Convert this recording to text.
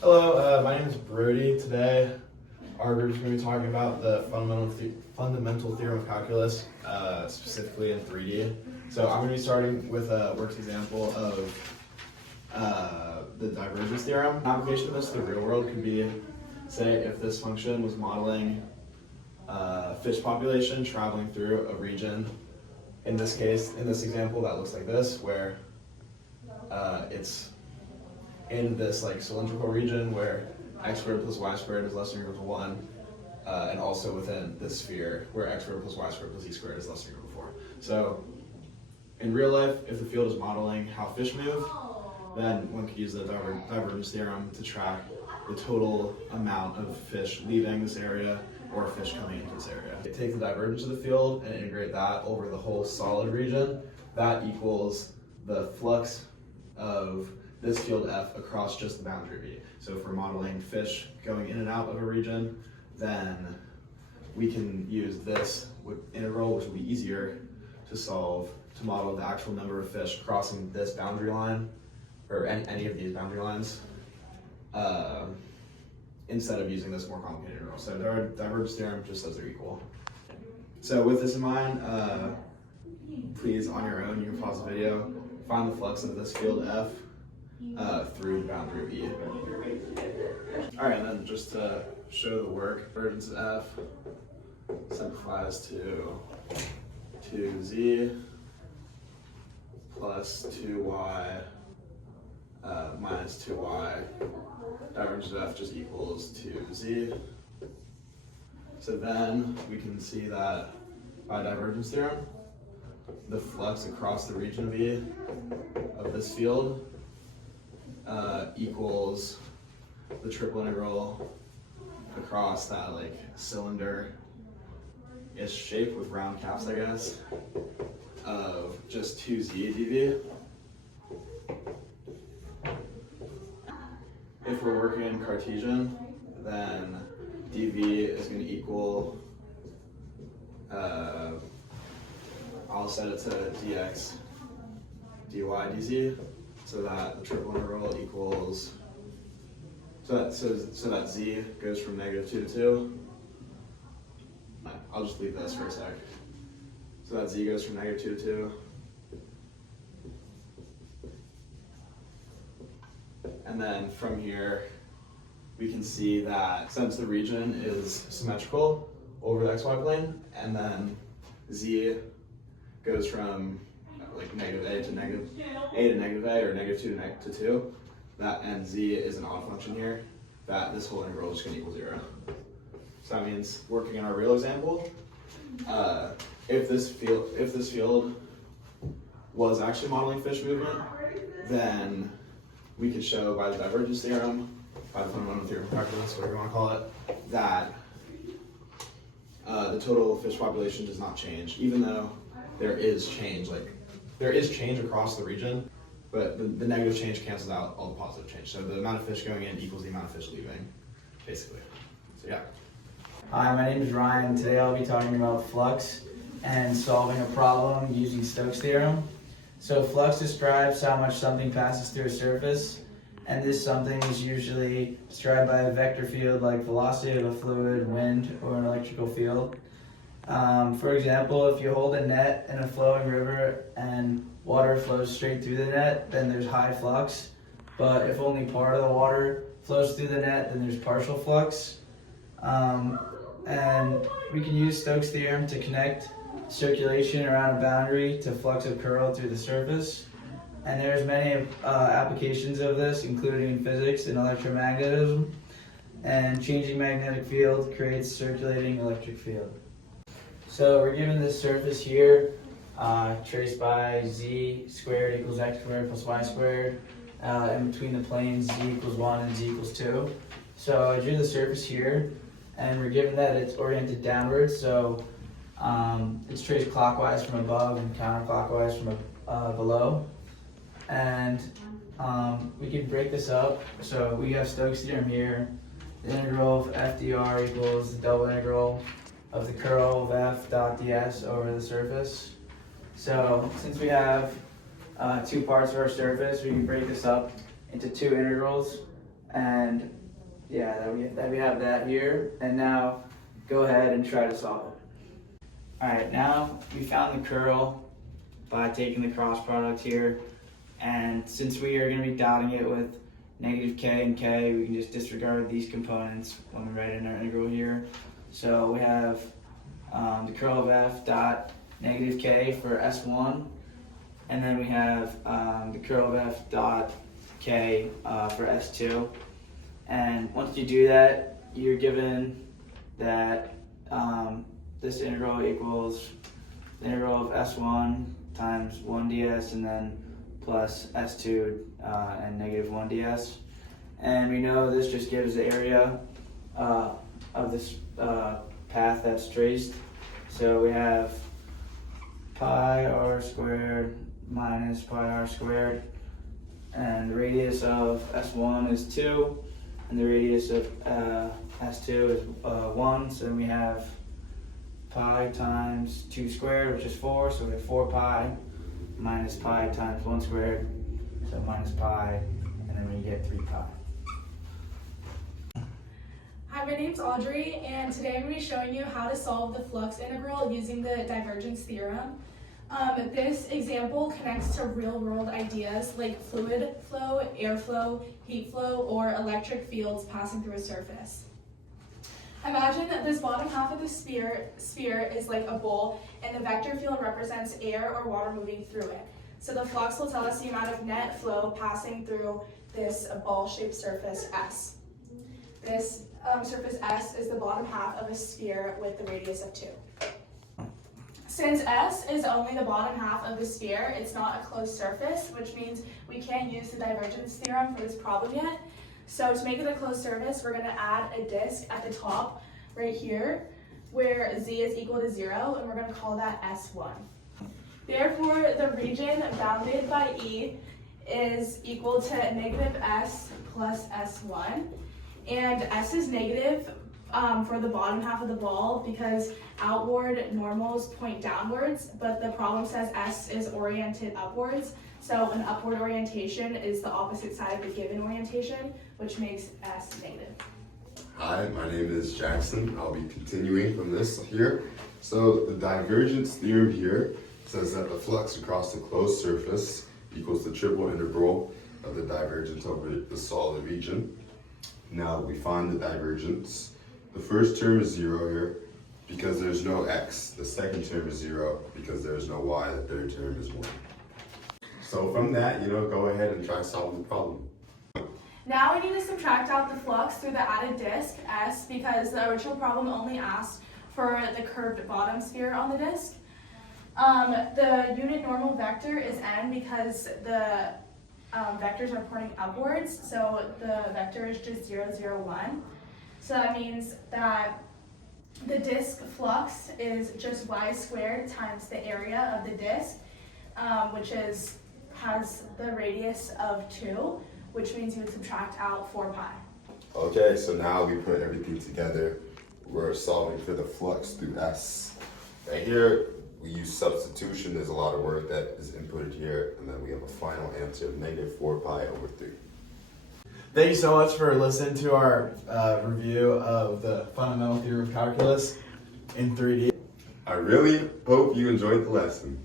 Hello, my name is Brody. Today, our group is going to be talking about the fundamental theorem of calculus, specifically in 3D. So I'm going to be starting with a works example of the divergence theorem. An application of this to the real world could be, say, if this function was modeling fish population traveling through a region. In this case, in this example, that looks like this, where it's in this like cylindrical region where x squared plus y squared is less than or equal to 1, and also within this sphere where x squared plus y squared plus z squared is less than or equal to 4. So in real life, if the field is modeling how fish move, then one could use the divergence theorem to track the total amount of fish leaving this area or fish coming into this area. Take the divergence of the field and integrate that over the whole solid region. That equals the flux of this field F across just the boundary V. So if we're modeling fish going in and out of a region, then we can use this integral, which will be easier to model the actual number of fish crossing this boundary line, or any of these boundary lines, instead of using this more complicated integral. So our divergence theorem just says they're equal. So with this in mind, please on your own, you can pause the video, find the flux of this field F through the boundary of E. Alright, and then just to show the work, divergence of F simplifies to 2z plus 2y minus 2y. Divergence of F just equals 2z. So then we can see that by divergence theorem, the flux across the region of E of this field equals the triple integral across that like cylinder-ish shape with round caps, I guess, of just 2z dv. If we're working in Cartesian, then dv is going to equal, I'll set it to dx dy dz, so that the triple integral equals, so that z goes from -2 to 2. I'll just leave this for a sec. So that z goes from -2 to 2. And then from here, we can see that since the region is symmetrical over the xy plane, and then z goes from like -a to negative a, or -2 to 2, that, and z is an odd function here, that this whole integral is just going to equal 0. So that means, working in our real example, if this field was actually modeling fish movement, then we could show by the divergence theorem, by the fundamental theorem of calculus, whatever you want to call it, that the total fish population does not change, even though there is change, there is change across the region, but the negative change cancels out all the positive change. So the amount of fish going in equals the amount of fish leaving, basically. So yeah. Hi, my name is Ryan. Today I'll be talking about flux and solving a problem using Stokes' theorem. So flux describes how much something passes through a surface, and this something is usually described by a vector field like velocity of a fluid, wind, or an electrical field. For example, if you hold a net in a flowing river and water flows straight through the net, then there's high flux. But if only part of the water flows through the net, then there's partial flux. And we can use Stokes' theorem to connect circulation around a boundary to flux of curl through the surface. And there's many applications of this, including in physics and electromagnetism. And changing magnetic field creates circulating electric field. So we're given this surface here, traced by z squared equals x squared plus y squared. In between the planes, z equals 1 and z equals 2. So I drew the surface here, and we're given that it's oriented downwards, so it's traced clockwise from above and counterclockwise from below. And we can break this up. So we have Stokes' theorem here. The integral of f dr equals the double integral of the curl of f dot ds over the surface. So since we have two parts of our surface, we can break this up into two integrals. And yeah, that we have that here. And now go ahead and try to solve it. All right, now we found the curl by taking the cross product here. And since we are going to be dotting it with negative k and k, we can just disregard these components when we write in our integral here. So we have the curl of f dot negative k for S1, and then we have the curl of f dot k for S2. And once you do that, you're given that this integral equals the integral of S1 times 1 ds and then plus S2 and negative 1 ds. And we know this just gives the area of this path that's traced. So we have pi r squared minus pi r squared, and the radius of S1 is 2, and the radius of S2 is 1, so then we have pi times 2 squared, which is 4, so we have 4 pi minus pi times 1 squared, so minus pi, and then we get 3 pi. Hi, my name's Audrey, and today I'm going to be showing you how to solve the flux integral using the divergence theorem. This example connects to real-world ideas like fluid flow, airflow, heat flow, or electric fields passing through a surface. Imagine that this bottom half of the sphere is like a bowl, and the vector field represents air or water moving through it. So the flux will tell us the amount of net flow passing through this ball-shaped surface S. This surface S is the bottom half of a sphere with the radius of 2. Since S is only the bottom half of the sphere, it's not a closed surface, which means we can't use the divergence theorem for this problem yet. So to make it a closed surface, we're going to add a disk at the top right here, where z is equal to 0, and we're going to call that S1. Therefore, the region bounded by E is equal to negative S plus S1. And S is negative for the bottom half of the ball because outward normals point downwards, but the problem says S is oriented upwards. So an upward orientation is the opposite side of the given orientation, which makes S negative. Hi, my name is Jackson. I'll be continuing from this here. So the divergence theorem here says that the flux across the closed surface equals the triple integral of the divergence over the solid region. Now we find the divergence. The first term is 0 here because there's no x. The second term is 0 because there's no y. The third term is 1. So from that, go ahead and try solving the problem. Now we need to subtract out the flux through the added disk, S, because the original problem only asked for the curved bottom sphere on the disk. The unit normal vector is n because the vectors are pointing upwards, so the vector is just 0, 0, 1. So that means that the disk flux is just y squared times the area of the disk, which has the radius of 2, which means you would subtract out 4 pi. Okay, so now we put everything together. We're solving for the flux through S. And here we use substitution. There's a lot of work that is inputted here, and then we have a final answer of negative 4 pi over 3. Thank you so much for listening to our review of the fundamental theorem of calculus in 3D. I really hope you enjoyed the lesson.